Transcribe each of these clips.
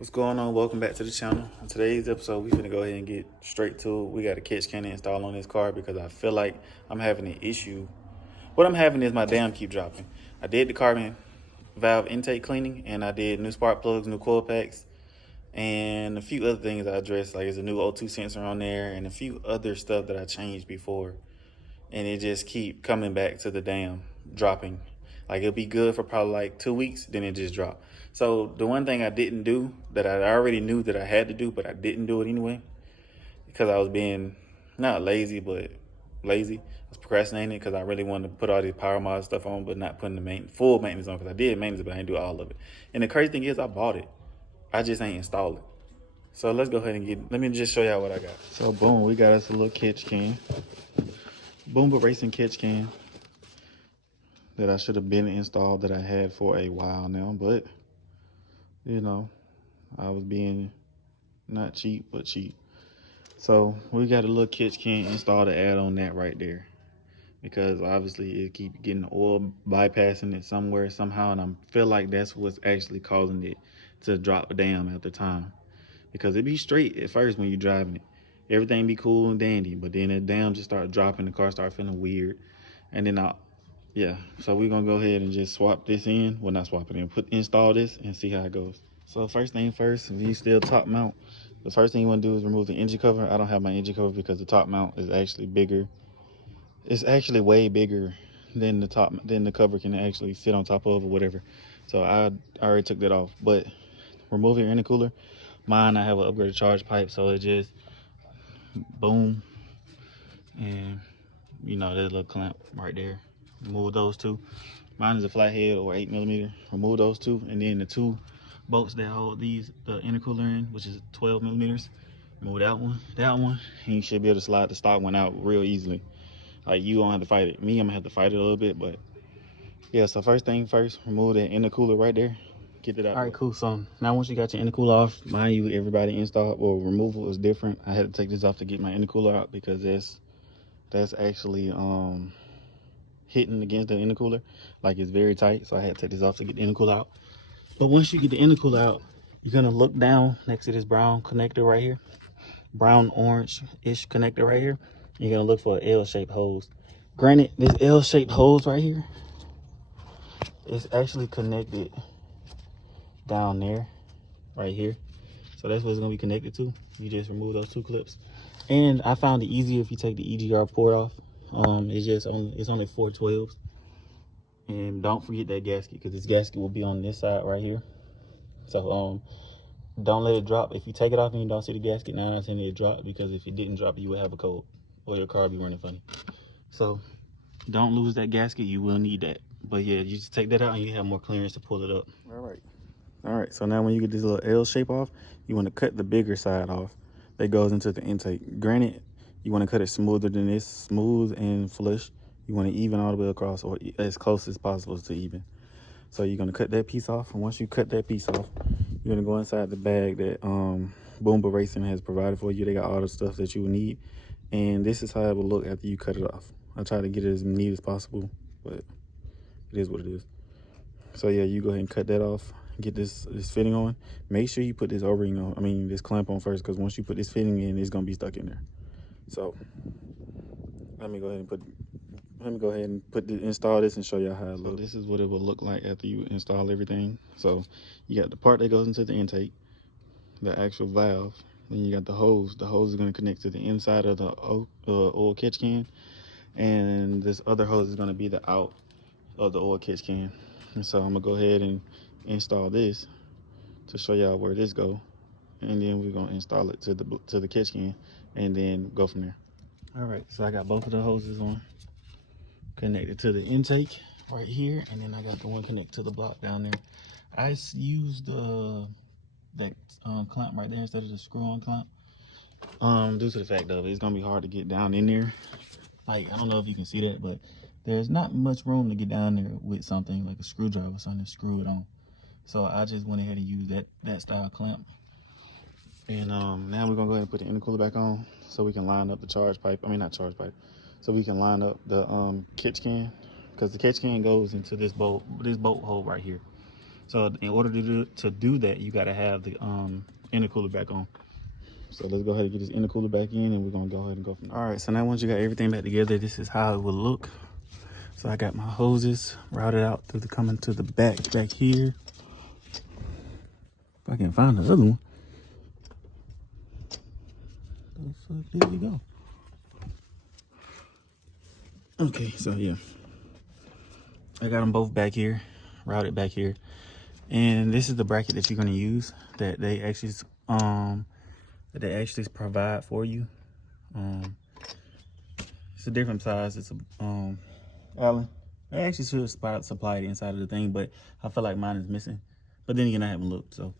What's going on? Welcome back to the channel. In today's episode, we're going to go ahead and get straight to it. We got a catch can installed on this car because I feel like I'm having an issue. What I'm having is my dam keep dropping. I did the carbon valve intake cleaning, and I did new spark plugs, new coil packs, and a few other things I addressed, like there's a new O2 sensor on there and a few other stuff that I changed before. And it just keep coming back to the dam dropping. Like it'll be good for probably like 2 weeks, then it just drop. So the one thing I didn't do that I already knew that I had to do, but I didn't do it anyway, because I was being not lazy, but lazy. I was procrastinating because I really wanted to put all these power mod stuff on, but not putting the full maintenance on, because I did maintenance, but I didn't do all of it. And the crazy thing is I bought it. I just ain't installed it. So let's go ahead and let me just show y'all what I got. So boom, we got us a little catch can. Boomba racing catch can that I should have been installed, that I had for a while now, but you know, I was being not cheap, but cheap. So we got a little catch can installed to add on that right there, because obviously it keep getting oil bypassing it somewhere somehow, and I feel like that's what's actually causing it to drop down after time, because it be straight at first when you're driving it. Everything be cool and dandy, but then the dam just start dropping, the car start feeling weird, and then yeah, so we're gonna go ahead and just swap this in. Well, not swap it in, install this and see how it goes. So first thing first, if you still top mount, the first thing you want to do is remove the engine cover. I don't have my engine cover because the top mount is actually bigger. It's actually way bigger than the cover can actually sit on top of or whatever. So I already took that off. But remove your intercooler. Mine, I have an upgraded charge pipe, so it just boom, and you know, there's a little clamp right there. Remove those two. Mine is a flathead or 8mm. Remove those two, and then the two bolts that hold the intercooler in, which is 12mm. Remove that one, and you should be able to slide the stock one out real easily. Like, you don't have to fight it. Me, I'm gonna have to fight it a little bit, but yeah. So first thing first, remove that intercooler right there. Get it out. All right, cool. So now once you got your intercooler off, mind you, everybody install or removal is different. I had to take this off to get my intercooler out because that's actually hitting against the intercooler, like it's very tight, so I had to take this off to get the intercooler out. But once you get the intercooler out, you're gonna look down next to this brown connector right here, brown orange-ish connector right here. You're gonna look for an L-shaped hose. Granted, this L-shaped hose right here is actually connected down there, right here. So that's what it's gonna be connected to. You just remove those two clips. And I found it easier if you take the EGR port off. It's only 412s. And don't forget that gasket, because this gasket will be on this side right here. So don't let it drop. If you take it off and you don't see the gasket, 9 out of 10 it drop, because if it didn't drop, you would have a code or your car be running funny. So don't lose that gasket. You will need that. But yeah, you just take that out and you have more clearance to pull it up. All right, so now when you get this little L shape off, you want to cut the bigger side off that goes into the intake. Granted, you want to cut it smoother than this, smooth and flush. You want to even all the way across, or as close as possible to even. So you're going to cut that piece off, and once you cut that piece off, you're going to go inside the bag that Boomba Racing has provided for you. They got all the stuff that you will need, and this is how it will look after you cut it off. I try to get it as neat as possible, but it is what it is. So yeah, you go ahead and cut that off. Get this fitting on. Make sure you put this O-ring on, this clamp on first, because once you put this fitting in, it's gonna be stuck in there. So let me go ahead and install this and show y'all how it looks. So this is what it will look like after you install everything. So you got the part that goes into the intake, the actual valve, then you got the hose. The hose is going to connect to the inside of the oil catch can, and this other hose is going to be the out of the oil catch can. And so I'm gonna go ahead and install this to show y'all where this go, and then we're gonna install it to the catch can, and then go from there. All right, so I got both of the hoses on, connected to the intake right here, and then I got the one connected to the block down there. I used that clamp right there instead of the screw-on clamp, due to the fact of it's gonna be hard to get down in there. Like, I don't know if you can see that, but there's not much room to get down there with something like a screwdriver or something to screw it on. So I just went ahead and used that style clamp. And now we're gonna go ahead and put the intercooler back on so we can line up the charge pipe. So we can line up the catch can, because the catch can goes into this bolt hole right here. So in order to do that, you got to have the intercooler back on. So let's go ahead and get this intercooler back in, and we're gonna go ahead and go from there. All right, so now once you got everything back together, this is how it will look. So I got my hoses routed out through the coming to the back here. If I can find the other one. There you go. Okay, so yeah, I got them both back here, routed back here, and this is the bracket that you're gonna use that they actually provide for you. It's a different size. It's a Allen. They actually should supply it inside of the thing, but I feel like mine is missing. But then again, I haven't looked. So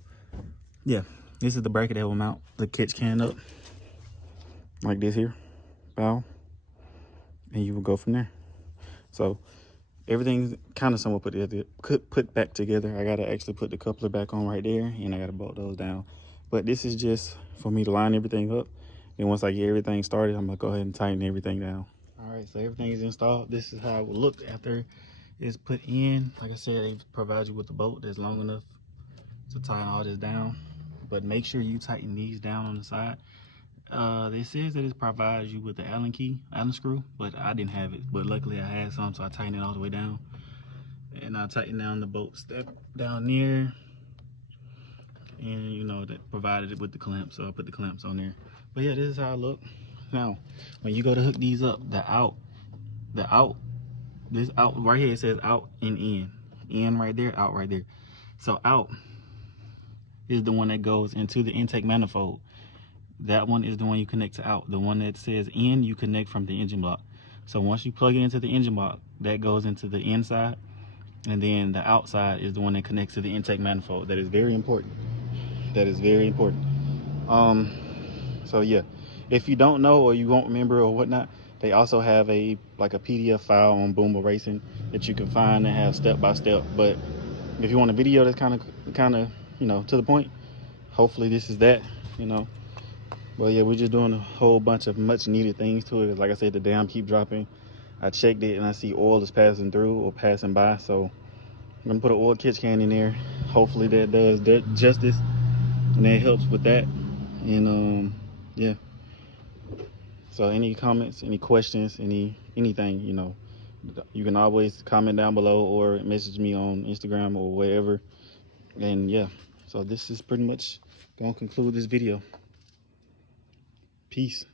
yeah, this is the bracket that will mount the catch can up like this here, bow, and you will go from there. So everything's kind of somewhat put back together. I gotta actually put the coupler back on right there, and I gotta bolt those down. But this is just for me to line everything up. And once I get everything started, I'm gonna go ahead and tighten everything down. All right, so everything is installed. This is how it will look after it's put in. Like I said, they provide you with the bolt that's long enough to tighten all this down. But make sure you tighten these down on the side. It says that it provides you with the Allen screw, but I didn't have it. But luckily I had some, so I tightened it all the way down. And I tightened down the bolt step down there. And you know, that provided it with the clamps, so I put the clamps on there. But yeah, this is how it look. Now, when you go to hook these up, this out right here, it says out and in right there, out right there. So out is the one that goes into the intake manifold. That one is the one you connect to out. The one that says in, you connect from the engine block. So once you plug it into the engine block, that goes into the inside, and then the outside is the one that connects to the intake manifold. That is very important. That is very important. So yeah, if you don't know or you won't remember or whatnot, they also have a PDF file on Boomba Racing that you can find and have step by step. But if you want a video that's kind of you know, to the point, hopefully this is that, you know. But yeah, we're just doing a whole bunch of much needed things to it. Like I said, the dam keep dropping. I checked it and I see oil is passing through or passing by, so I'm gonna put an oil catch can in there. Hopefully that does justice, and that helps with that. And yeah, so any comments, any questions, anything, you know, you can always comment down below or message me on Instagram or wherever. And yeah, so this is pretty much gonna conclude this video. Peace.